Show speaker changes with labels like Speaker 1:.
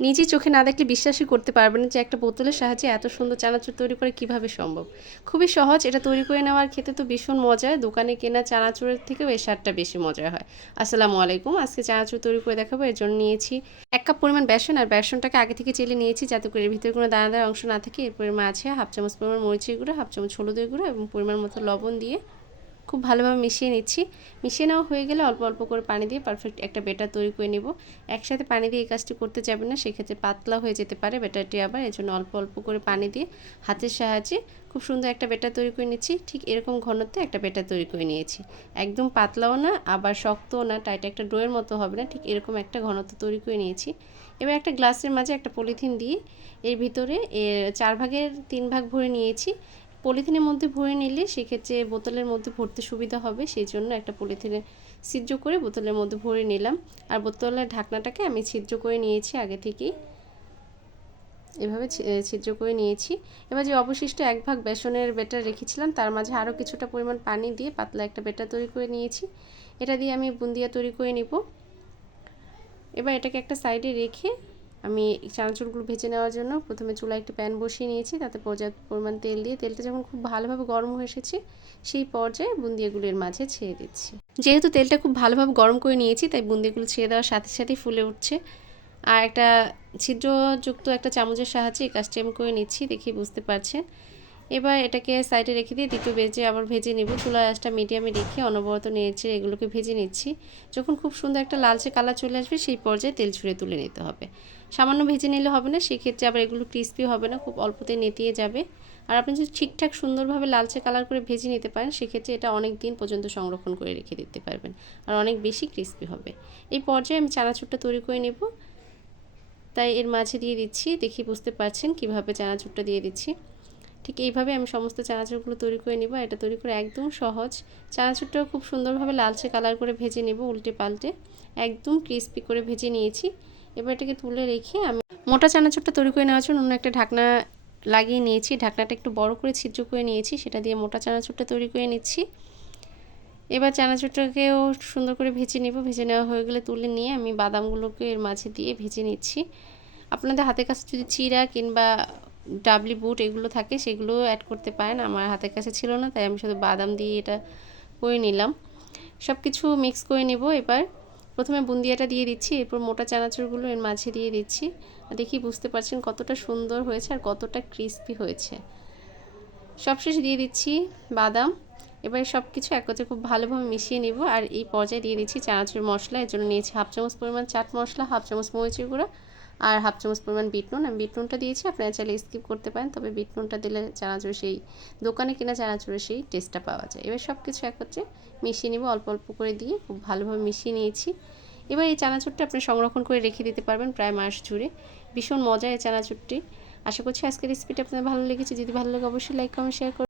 Speaker 1: নিজে চোখে না দেখলে বিশ্বাসই করতে পারবেন যে একটা বোতলের সাহায্যে এত সুন্দর চানাচুর তৈরি করে কীভাবে সম্ভব। খুবই সহজ, এটা তৈরি করে নেওয়ার খেতে তো ভীষণ মজা। দোকানে কেনা চানাচুরের থেকেও এই স্বাদটা বেশি মজা হয়। আসসালামু আলাইকুম, আজকে চানাচুর তৈরি করে দেখাবো, এর জন্য নিয়েছি এক কাপ পরিমাণ বেসন আর বেসনটাকে আগে থেকে চেলে নিয়েছি যাতে করে এর ভিতরে কোনো দানাদার অংশ না থাকে। এর পরিমাণ আছে হাফ চামচ পরিমাণ মরিচের গুঁড়ো, হাফ চামচ হলুদের গুঁড়ো এবং পরিমাণ মতো লবণ দিয়ে খুব ভালোভাবে মিশিয়ে নিচ্ছি। মিশিয়ে নেওয়া হয়ে গেলে অল্প অল্প করে পানি দিয়ে পারফেক্ট একটা বেটার তৈরি করে নেব। একসাথে পানি দিয়ে এই কাজটি করতে যাবেন না, সেক্ষেত্রে পাতলা হয়ে যেতে পারে বেটারটি আবার। এই জন্য অল্প অল্প করে পানি দিয়ে হাতের সাহায্যে খুব সুন্দর একটা বেটার তৈরি করে নিচ্ছি। ঠিক এরকম ঘনত্বে একটা বেটার তৈরি করে নিয়েছি। একদম পাতলাও না, আবার শক্তও না টাইট একটা ডোয়ের মতো হবে না। ঠিক এরকম একটা ঘনত্ব তৈরি করে নিয়েছি। এবার একটা গ্লাসের মাঝে একটা পলিথিন দিয়ে এর ভিতরে এর চার ভাগের তিন ভাগ ভরে নিয়েছি। পলিথিনের মধ্যে ভরে নিলে সেক্ষেত্রে বোতলের মধ্যে ভরতে সুবিধা হবে সেই জন্য একটা পলিথিনে ছিদ্র করে বোতলের মধ্যে ভরে নিলাম। আর বোতলের ঢাকনাটাকে আমি ছিদ্র করে নিয়েছি আগে থেকেই। এভাবে ছিদ্র করে নিয়েছি। এবার যে অবশিষ্ট এক ভাগ বেসনের বেটার রেখেছিলাম, তার মাঝে আরও কিছুটা পরিমাণ পানি দিয়ে পাতলা একটা বেটার তৈরি করে নিয়েছি। এটা দিয়ে আমি বুন্দিয়া তৈরি করে নিব। এবার এটাকে একটা সাইডে রেখে আমি চানাচুরগুলো ভেজে নেওয়ার জন্য প্রথমে চুলায় একটা প্যান বসিয়ে নিয়েছি, তাতে পর্যাপ্ত পরিমাণ তেল দিয়ে তেলটা যখন খুব ভালোভাবে গরম হয়ে এসেছে, সেই পর্যায়ে বুন্দিয়াগুলির মাঝে ছেড়ে দিচ্ছি। যেহেতু তেলটা খুব ভালোভাবে গরম করে নিয়েছি, তাই বুন্দিয়াগুলো ছেড়ে দেওয়ার সাথে সাথেই ফুলে উঠছে। আর একটা ছিদ্রযুক্ত একটা চামচের সাহায্যে এই কাজটি আমি করে নিচ্ছি দেখি বুঝতে পারছেন। এবার এটাকে সাইডে রেখে দিয়ে দ্বিতীয় বেজে আবার ভেজে নেব। চুলা আঁচটা মিডিয়ামে রেখে অনবরত নেড়েছে এগুলোকে ভেজে নিচ্ছি। যখন খুব সুন্দর একটা লালচে কালার চলে আসবে, সেই পর্যায়ে তেল ছুঁড়ে তুলে নিতে হবে। সামান্য ভেজে নিলে হবে না, সেক্ষেত্রে আবার এগুলো ক্রিস্পি হবে না, খুব অল্পতে নেতিয়ে যাবে। আর আপনি যদি ঠিকঠাক সুন্দরভাবে লালচে কালার করে ভেজে নিতে পারেন, সেক্ষেত্রে এটা অনেক দিন পর্যন্ত সংরক্ষণ করে রেখে দিতে পারবেন। আর অনেক বেশি ক্রিস্পি হবে। এই পর্যায়ে আমি চানাচুরটা তৈরি করে নেব। তাই এর মাঝে দিয়ে দিচ্ছি, দেখি বুঝতে পারছেন কীভাবে চানাচুরটা দিয়ে দিচ্ছি। ঠিক এইভাবে আমি সমস্ত চানাচুরগুলো তৈরি করে নিব। এটা তৈরি করে একদম সহজ। চানাচুরটাও খুব সুন্দরভাবে লালচে কালার করে ভেজে নেব উল্টে পাল্টে। একদম ক্রিস্পি করে ভেজে নিয়েছি। এবার এটাকে তুলে রেখে আমি মোটা চানাচুরটা তৈরি করে নেওয়ার জন্য অন্য একটা ঢাকনা লাগিয়ে নিয়েছি। ঢাকনাটা একটু বড় করে ছিদ্র করে নিয়েছি, সেটা দিয়ে মোটা চানাচুরটা তৈরি করে নিচ্ছি। এবার চানাচুরটাকেও সুন্দর করে ভেজে নেব। ভেজে নেওয়া হয়ে গেলে তুলে নিয়ে আমি বাদামগুলোকে এর মাঝে দিয়ে ভেজে নিচ্ছি। আপনাদের হাতের কাছে যদি চিরা কিংবা ডাবলি বুট এগুলো থাকে, সেগুলো অ্যাড করতে পারেন। আমার হাতের কাছে ছিল না, তাই আমি শুধু বাদাম দিয়ে এটা করে নিলাম। সব কিছু মিক্স করে নেব এবার। প্রথমে বুন্দিয়াটা দিয়ে দিচ্ছি, এরপর মোটা চানাচুরগুলো এর মাঝে দিয়ে দিচ্ছি। দেখি বুঝতে পারছেন কতটা সুন্দর হয়েছে আর কতটা ক্রিস্পি হয়েছে। সবশেষে দিয়ে দিচ্ছি বাদাম। এবার সব কিছু একত্রে খুব ভালোভাবে মিশিয়ে নেব। আর এই পর্যায়ে দিয়ে দিচ্ছি চানাচুর মশলা, এর জন্য নিয়েছি হাফ চামচ পরিমাণ চাট মশলা, হাফ চামচ মরিচের গুঁড়ো আর হাফ চামচ পরিমাণ বিট নুন। আমি বিট নুনটা দিয়েছি, আপনারা চাইলে স্কিপ করতে পারেন, তবে বিট নুনটা দিলে চানাচুর সেই, দোকানে কেনা চানাচুরের সেই টেস্টটা পাওয়া যায়। এবার সব কিছু একত্রে মিশিয়ে নেব, অল্প অল্প করে দিয়ে খুব ভালোভাবে মিশিয়ে নিয়েছি। এবার এই চানাচুরটা আপনি সংরক্ষণ করে রেখে দিতে পারবেন প্রায় মাস জুড়ে। ভীষণ মজা এই চানাচুরটি। আশা করছি আজকের রেসিপিটা আপনার ভালো লেগেছে। যদি ভালো লাগে অবশ্যই লাইক কমেন্ট শেয়ার